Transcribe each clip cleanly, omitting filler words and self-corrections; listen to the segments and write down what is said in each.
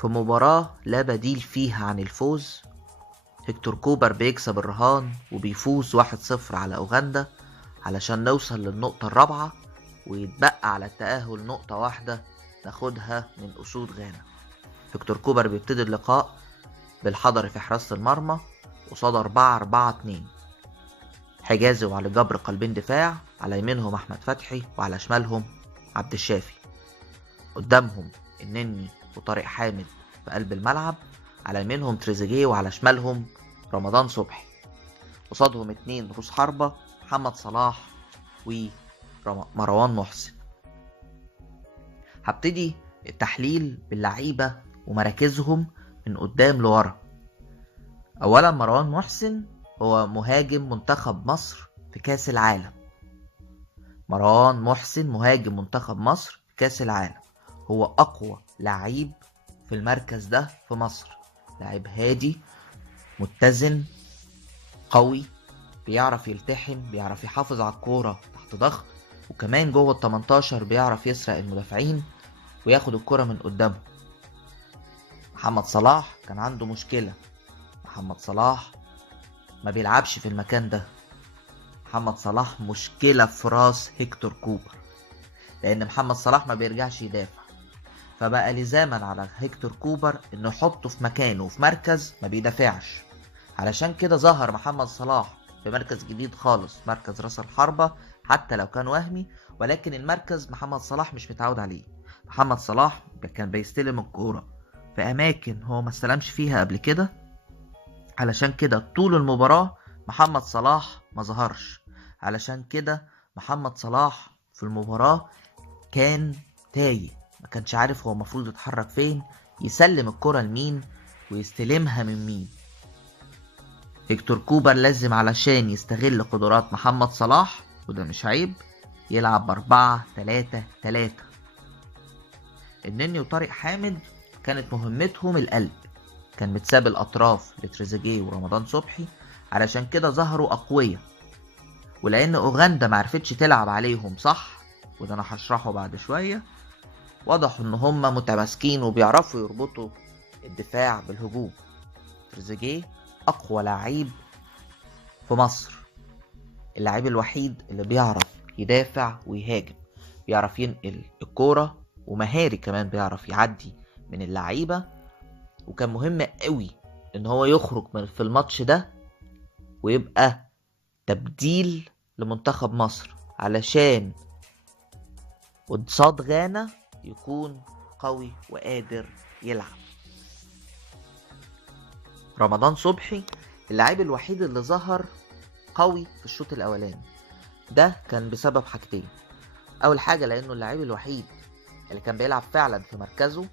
في مباراة لا بديل فيها عن الفوز، هيكتور كوبر بيكسب الرهان وبيفوز 1-0 على أوغندا علشان نوصل للنقطة الرابعة، ويتبقى على التأهل نقطة واحدة ناخدها من أسود غانا. هيكتور كوبر بيبتدي اللقاء بالحضري في حراسة المرمى قصاد 4-4-2، حجازي وعلي جبر قلبين دفاع، على يمينهم أحمد فتحي وعلى شمالهم عبد الشافي، قدامهم النني وطارق حامد في قلب الملعب، على يمينهم تريزيجيه وعلى شمالهم رمضان صبحي، قصادهم 2 رؤوس حربة محمد صلاح ومروان محسن. هبتدي التحليل باللعيبة ومراكزهم من قدام لورا. اولا مروان محسن هو مهاجم منتخب مصر في كاس العالم. مروان محسن مهاجم منتخب مصر في كاس العالم، هو اقوى لعيب في المركز ده في مصر. لعيب هادي متزن قوي، بيعرف يلتحم، بيعرف يحافظ على الكورة تحت ضغط، وكمان جوه ال 18 بيعرف يسرق المدافعين وياخد الكرة من قدامهم. محمد صلاح كان عنده مشكلة، محمد صلاح ما بيلعبش في المكان ده. محمد صلاح مشكلة في راس هيكتور كوبر، لأن محمد صلاح ما بيرجعش يدافع، فبقى لزاما على هيكتور كوبر إنه يحطه في مكانه في مركز ما بيدافعش. علشان كده ظهر محمد صلاح في مركز جديد خالص، مركز راس الحربة، حتى لو كان وهمي، ولكن المركز محمد صلاح مش متعود عليه. محمد صلاح كان بيستلم الكورة في أماكن هو ما استلمش فيها قبل كده، علشان كده طول المباراة محمد صلاح ما ظهرش. علشان كده محمد صلاح في المباراة كان تايه، ما كانش عارف هو المفروض يتحرك فين، يسلم الكرة لمين ويستلمها من مين. هيكتور كوبر لازم علشان يستغل قدرات محمد صلاح، وده مش عيب، يلعب ب4-3-3. النني وطارق حامد كانت مهمتهم القلب، كان متساب الأطراف لتريزيجيه ورمضان صبحي، علشان كده ظهروا أقوياء. ولأن أوغندا معرفتش تلعب عليهم صح، وده أنا هشرحه بعد شوية، وضحوا إن هما متماسكين وبيعرفوا يربطوا الدفاع بالهجوم. تريزيجيه أقوى لعيب في مصر، اللعيب الوحيد اللي بيعرف يدافع ويهاجم، بيعرف ينقل الكورة، ومهاري كمان بيعرف يعدي من اللعيبة. وكان مهم قوي ان هو يخرج في الماتش ده ويبقى تبديل لمنتخب مصر، علشان قصاد غانا يكون قوي وقادر يلعب. رمضان صبحي اللاعب الوحيد اللي ظهر قوي في الشوط الاولاني، ده كان بسبب حاجتين. اول حاجه لانه اللاعب الوحيد اللي كان بيلعب فعلا في مركزه،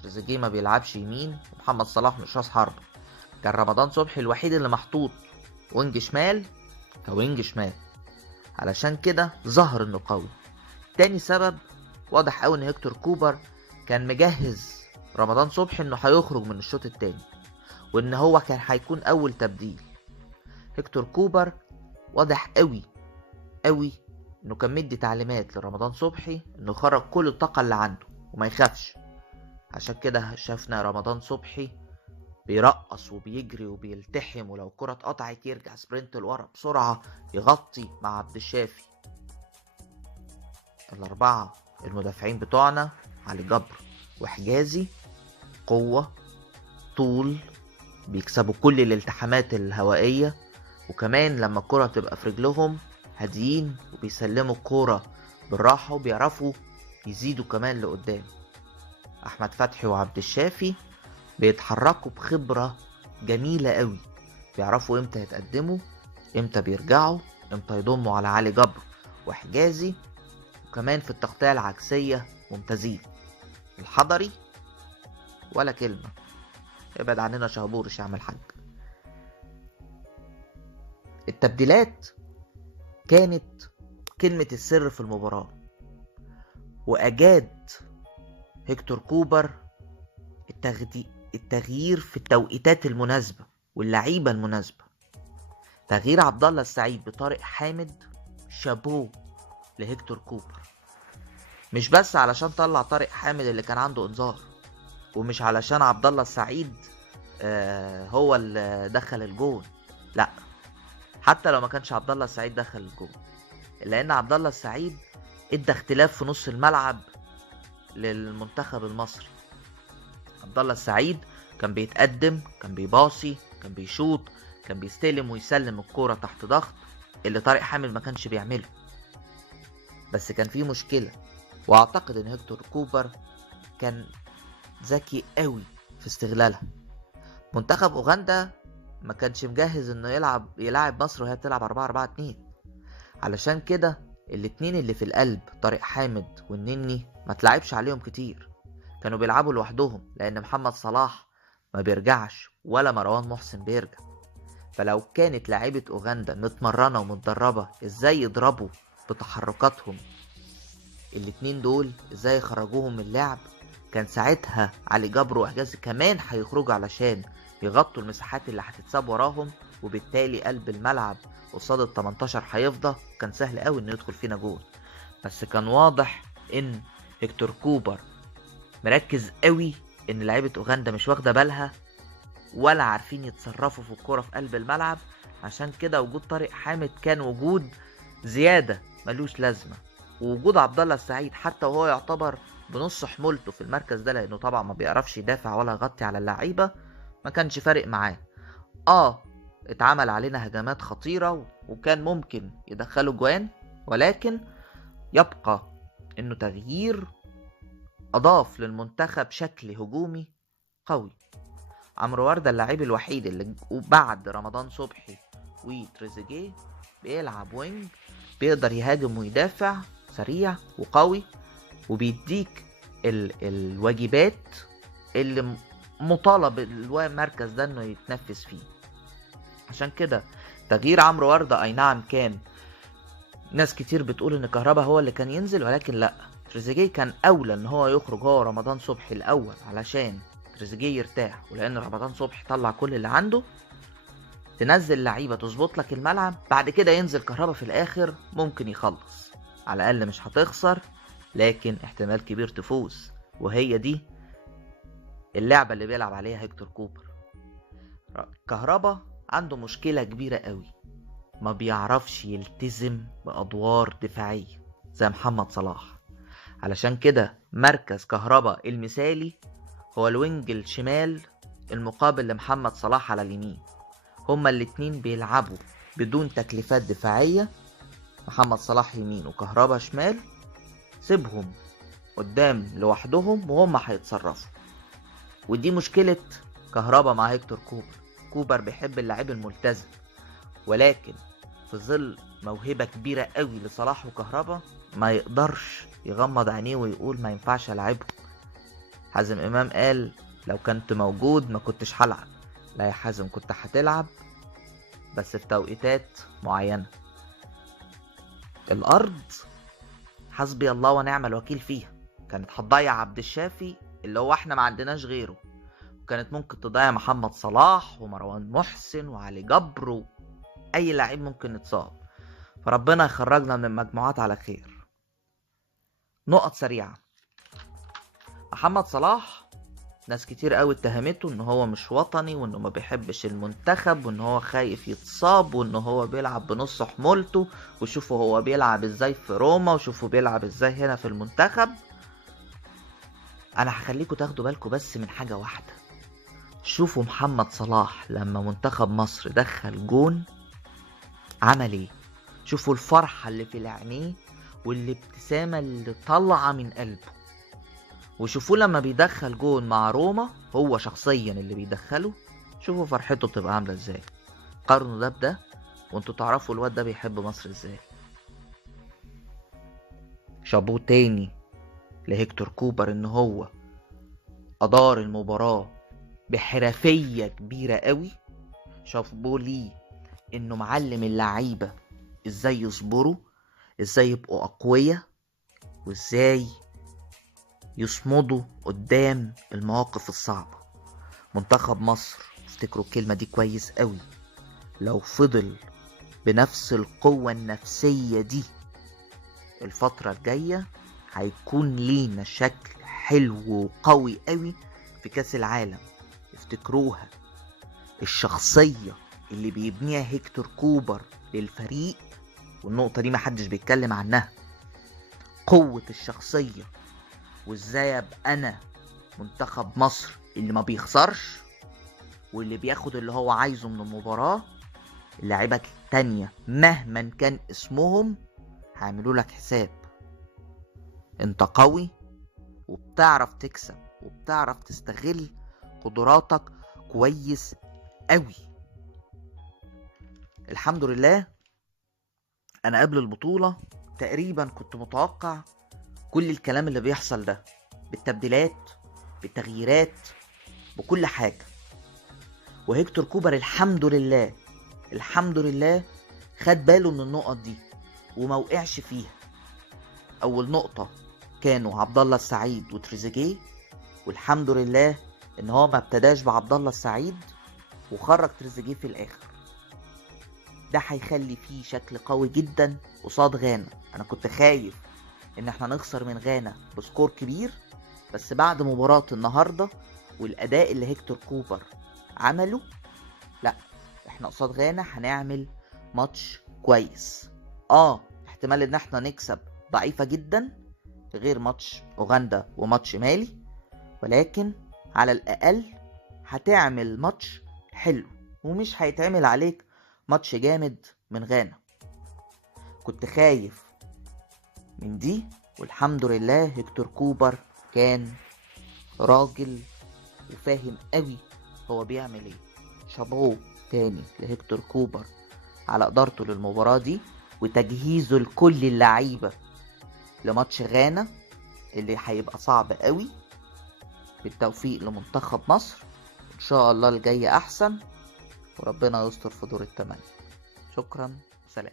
تريزيجيه ما بيلعبش يمين ومحمد صلاح مش راس حربة، كان رمضان صبحي الوحيد اللي محطوط وينج شمال كوينج شمال، علشان كده ظهر انه قوي. تاني سبب واضح قوي ان هيكتور كوبر كان مجهز رمضان صبحي انه هيخرج من الشوط التاني، وان هو كان هيكون اول تبديل. هيكتور كوبر واضح قوي قوي انه كان مدي تعليمات لرمضان صبحي انه يخرج كل الطاقة اللي عنده وما يخافش. عشان كده شفنا رمضان صبحي بيرقص وبيجري وبيلتحم، ولو كرة اتقطعت يرجع سبرنت لورا بسرعة يغطي مع عبد الشافي. الأربعة المدافعين بتوعنا علي جبر وحجازي قوة طول، بيكسبوا كل الالتحامات الهوائية، وكمان لما الكرة تبقى في رجلهم هاديين وبيسلموا الكرة بالراحة وبيعرفوا يزيدوا كمان لقدام. أحمد فتحي وعبد الشافي بيتحركوا بخبرة جميلة قوي، بيعرفوا امتى يتقدموا، امتى بيرجعوا، امتى يضموا على علي جبر وحجازي، وكمان في التغطية العكسية ممتازين. الحضري ولا كلمة، ابعد عننا شهبورش يا عم الحاج. التبديلات كانت كلمة السر في المباراة، وأجاد هيكتور كوبر التغيير في التوقيتات المناسبة واللعيبة المناسبة. تغيير عبد الله السعيد بطارق حامد شابوه لهيكتور كوبر، مش بس علشان طلع طارق حامد اللي كان عنده انذار، ومش علشان عبد الله السعيد هو اللي دخل الجون، لا، حتى لو ما كانش عبد الله السعيد دخل الجون، لان عبد الله السعيد ادى اختلاف في نص الملعب للمنتخب المصري. عبد الله السعيد كان بيتقدم، كان بيباصي، كان بيشوط، كان بيستلم ويسلم الكوره تحت ضغط، اللي طارق حامد ما كانش بيعمله. بس كان في مشكله، واعتقد ان هيكتور كوبر كان ذكي قوي في استغلالها. منتخب اوغندا ما كانش مجهز انه يلعب مصر وهي بتلعب 4-4-2. علشان كده الاتنين اللي في القلب طارق حامد والنني ما تلعبش عليهم كتير، كانوا بيلعبوا لوحدهم، لان محمد صلاح ما بيرجعش ولا مروان محسن بيرجع. فلو كانت لاعيبة اوغندا متمرنة ومتدربة ازاي يضربوا بتحركاتهم الاتنين دول، ازاي يخرجوهم من اللعب، كان ساعتها علي جبر وحجازي كمان هيخرجوا علشان يغطوا المساحات اللي هتتساب وراهم، وبالتالي قلب الملعب قصاد ال 18 هيفضى. كان سهل قوي انه يدخل فينا جول. بس كان واضح ان هيكتور كوبر مركز قوي ان لعيبة اوغندا مش واخدة بالها ولا عارفين يتصرفوا في الكرة في قلب الملعب. عشان كده وجود طارق حامد كان وجود زيادة ملوش لازمة، ووجود عبد الله السعيد حتى وهو يعتبر بنص حمولته في المركز ده، لانه طبعا ما بيعرفش يدافع ولا يغطي على اللعيبة، ما كانش فارق معاه. اتعمل علينا هجمات خطيرة وكان ممكن يدخلوا جوان، ولكن يبقى انه تغيير اضاف للمنتخب شكل هجومي قوي. عمرو وردة اللاعب الوحيد اللي بعد رمضان صبحي وتريزيجيه بيلعب وينج، بيقدر يهاجم ويدافع، سريع وقوي، وبيديك الواجبات اللي مطالب المركز ده انه يتنفس فيه. عشان كده تغيير عمرو وردة اي نعم كان ناس كتير بتقول ان كهربا هو اللي كان ينزل، ولكن لا، تريزيجيه كان اولى ان هو يخرج هو رمضان صبحي الاول علشان تريزيجيه يرتاح، ولان رمضان صبحي طلع كل اللي عنده. تنزل لعيبه تظبط لك الملعب، بعد كده ينزل كهربا في الاخر، ممكن يخلص، على الاقل مش هتخسر لكن احتمال كبير تفوز. وهي دي اللعبه اللي بيلعب عليها هيكتور كوبر. كهربا عنده مشكله كبيره قوي، ما بيعرفش يلتزم بادوار دفاعيه زي محمد صلاح. علشان كده مركز كهربا المثالي هو الوينج الشمال المقابل لمحمد صلاح على اليمين. هما الاتنين بيلعبوا بدون تكليفات دفاعية، محمد صلاح يمين وكهربا شمال، سيبهم قدام لوحدهم وهم هيتصرفوا. ودي مشكلة كهربا مع هيكتور كوبر. كوبر بيحب اللاعب الملتزم، ولكن في ظل موهبة كبيرة قوي لصلاح وكهربا ما يقدرش يغمض عينيه ويقول ما ينفعش العبهم. حازم امام قال لو كنت موجود ما كنتش هلعب. لا يا حازم، كنت هتلعب بس في توقيتات معينة. الارض حسبي الله ونعم الوكيل فيها، كانت هتضيع عبد الشافي اللي هو احنا ما عندناش غيره، وكانت ممكن تضيع محمد صلاح ومروان محسن وعلي جبر، اي لاعب ممكن يتصاب. فربنا يخرجنا من المجموعات على خير. نقط سريعة. محمد صلاح ناس كتير قوي اتهمته ان هو مش وطني، وانه ما بيحبش المنتخب، وان هو خايف يتصاب، وان هو بيلعب بنص حمولته، وشوفوا هو بيلعب ازاي في روما، وشوفوا بيلعب ازاي هنا في المنتخب. انا هخليكوا تاخدوا بالكوا بس من حاجة واحدة. شوفوا محمد صلاح لما منتخب مصر دخل جون عمل ايه. شوفوا الفرحة اللي في عينيه والابتسامة اللي طالعة من قلبه. وشوفوا لما بيدخل جون مع روما، هو شخصيا اللي بيدخله، شوفوا فرحته بتبقى عاملة ازاي. قارنوا ده بده وانتوا تعرفوا الواد ده بيحب مصر ازاي. شابوه تاني لهيكتور كوبر ان هو ادار المباراة بحرفية كبيرة قوي. شابوه ليه انه معلم اللعيبة ازاي يصبروا، ازاي يبقوا اقوياء، وازاي يصمدوا قدام المواقف الصعبة. منتخب مصر افتكروا الكلمة دي كويس قوي، لو فضل بنفس القوة النفسية دي الفترة الجاية هيكون لينا شكل حلو وقوي قوي في كأس العالم افتكروها الشخصية اللي بيبنيها هيكتور كوبر للفريق، والنقطة دي محدش بيتكلم عنها. قوة الشخصية، وازاي ابقى انا منتخب مصر اللي ما بيخسرش واللي بياخد اللي هو عايزه من المباراة. اللاعيبة التانية مهما كان اسمهم هيعملوا لك حساب. انت قوي وبتعرف تكسب وبتعرف تستغل قدراتك كويس قوي. الحمد لله انا قبل البطولة تقريبا كنت متوقع كل الكلام اللي بيحصل ده، بالتبديلات بالتغييرات بكل حاجة. وهيكتور كوبر الحمد لله خد باله من النقط دي وما وقعش فيها. اول نقطة كانوا عبد الله السعيد وتريزيجيه، والحمد لله ان هو ما ابتداش بعبد الله السعيد وخرج تريزيجيه في الاخر. ده هيخلي فيه شكل قوي جدا قصاد غانا. انا كنت خايف ان احنا نخسر من غانا بسكور كبير، بس بعد مباراة النهاردة والاداء اللي هيكتور كوبر عمله، لا احنا قصاد غانا هنعمل ماتش كويس. احتمال ان احنا نكسب ضعيفة جدا غير ماتش اوغندا وماتش مالي، ولكن على الاقل هتعمل ماتش حلو ومش هيتعمل عليك ماتش جامد من غانا. كنت خايف من دي، والحمد لله هيكتور كوبر كان راجل وفاهم قوي هو بيعمل ايه. شابوه تاني لهيكتور كوبر على ادارته للمباراة دي وتجهيزه لكل اللعيبة لماتش غانا اللي هيبقى صعب قوي. بالتوفيق لمنتخب مصر، ان شاء الله الجاي احسن وربنا يستر في دور الثمانية. شكرا، سلام.